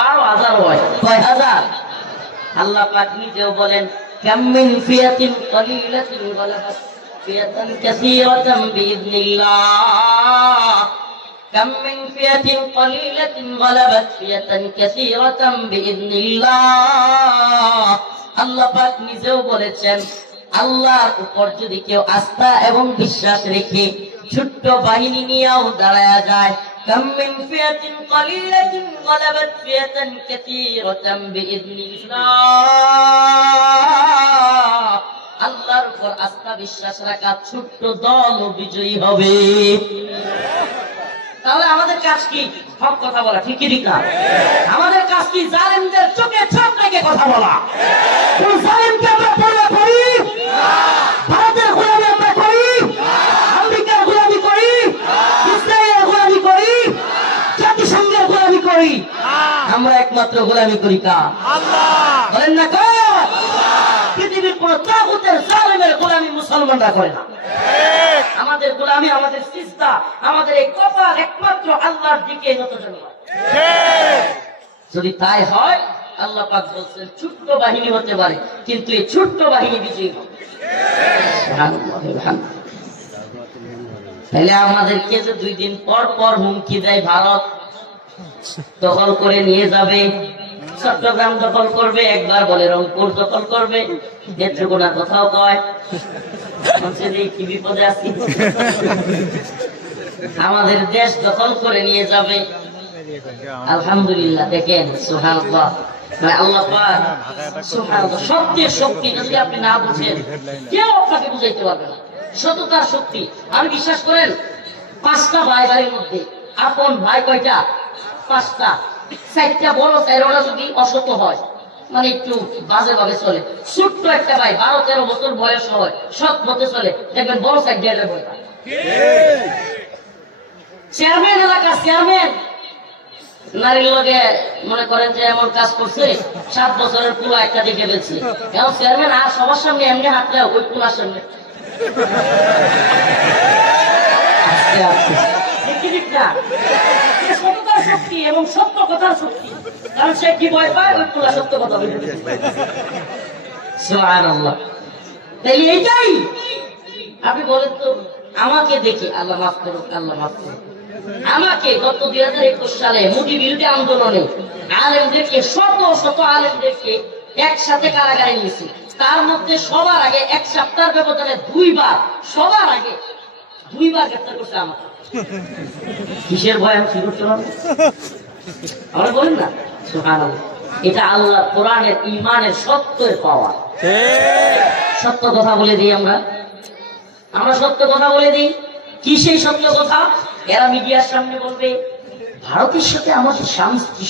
12,000 হয়, কয় হাজার? আল্লাহ পাক নিজেও বলেন কাম মিন ফিয়াতিন কলিলাতিন গালাবাত ফিয়াতান কাসীরাতান বিইذنিল্লাহ কাম মিন ফিয়াতিন কলিলাতিন গালাবাত ফিয়াতান কাসীরাতান বিইذنিল্লাহ। আল্লাহ পাক নিজেও বলেছেন আল্লাহর উপর যদি কেউ আস্থা এবং বিশ্বাস রেখে ছোট্ট বাহিনী নিয়েও দাঁড়ায়া যায়, কাম মিন ফিয়াতিন কলিলাতিন গালাবাত ফিয়াতান কাসীরাতান বিইذনিল্লাহ। আল্লাহর উপর আস্থা বিশ্বাস রাখা ছোট্ট দল বিজয়ী হবে। তাহলে আমাদের কাজ কি? হক কথা বলা, ঠিক কি ঠিক না? আমাদের কাজ কি? জালেমদের চোখে চোখ রেখে কথা বলা। কোন জালেমকে আমরা পরোয়া করি? ভারতের গোলামি আমরা করি, আমেরিকার গোলামি করি, ইসরায়েলের গোলামি করি, জাতিসংঘের গোলামি করি? আমরা একমাত্র গোলামি করি কার? আল্লাহ। বলেন না কার? পৃথিবীর কোন তাগুতের জালেমের গোলামি মুসলমানরা করে না। আমাদের গোলামি, আমাদের সিজদা, আমাদের এই কপাল একমাত্র আল্লাহর দিকে নত জন্য। যদি তাই হয়, আল্লাহ পাক বলছেন ছোট্ট বাহিনী হতে পারে, কিন্তু এই ছোট্ট বাহিনী বিজয়ী হবে। তাহলে আমাদেরকে যে 2 দিন পর পর হুমকি দেয় ভারত, দখল করে নিয়ে যাবে, চট্টগ্রাম দখল করবে, একবার বলে রংপুর দখল করবে, নেত্রকোনার কথাও কয়, কি বিপদে আছি। আমাদের দেশ দখল করে নিয়ে যাবে। আলহামদুলিল্লাহ, দেখেন সুবহানাল্লাহ, আল্লাহ পাক সুবহানাল্লাহ, সত্যের শক্তি যদি আপনি না বুঝেন কেউ আপনাকে বুঝাইতে পারবে না। সততার শক্তি আমি বিশ্বাস করেন, 5টা ভাই বাড়ির মধ্যে আপন ভাই কয়টা? 5টা। 4টা বড়, 4টা যদি অসত হয়, মানে একটু বাজে ভাবে চলে, ছোট্ট একটা ভাই 12-13 বছর বয়স হয়, সৎ পথে চলে, দেখবেন বড় সাইড দিয়ে বই। চেয়ারম্যান এলাকার চেয়ারম্যান নারীর লগে মনে করেন যে এমন কাজ করছে, 7 বছরের পুরো একটা দিকে ফেলছে, এখন চেয়ারম্যান আর সবার সামনে এমনি হাঁটলে ওই পুলার সামনে শক্তি এবং সত্য কথার শক্তি, কারণ সে কি ভয় পায়? ওই পুলা সত্য কথা বলে। সুবহানাল্লাহ। তাই এইটাই আপনি বলেন তো, আমাকে দেখে আল্লাহ মাফ করুক, আল্লাহ মাফ করুক, আমাকে গত 2021 সালে মোদী বিরোধী আন্দোলনে আলেমদেরকে, শত শত আলেমদেরকে একসাথে কারাগারে নিয়েছি। তার মধ্যে সবার আগে 1 সপ্তাহের ব্যবধানে 2 বার, সবার আগে 2 বার গ্রেফতার করছে আমাকে। কিসের ভয়? আমি কি করতে পারবো? আমরা বলেন না সুবহানাল্লাহ। এটা আল্লাহ কোরআনের ঈমানের সত্যের পাওয়া। সত্য কথা বলে দিই আমরা সত্য কথা বলে দিই। কি সেই সত্য কথা? এরা মিডিয়ার সামনে বলবে ভারতের সাথে আমাদের শান্তি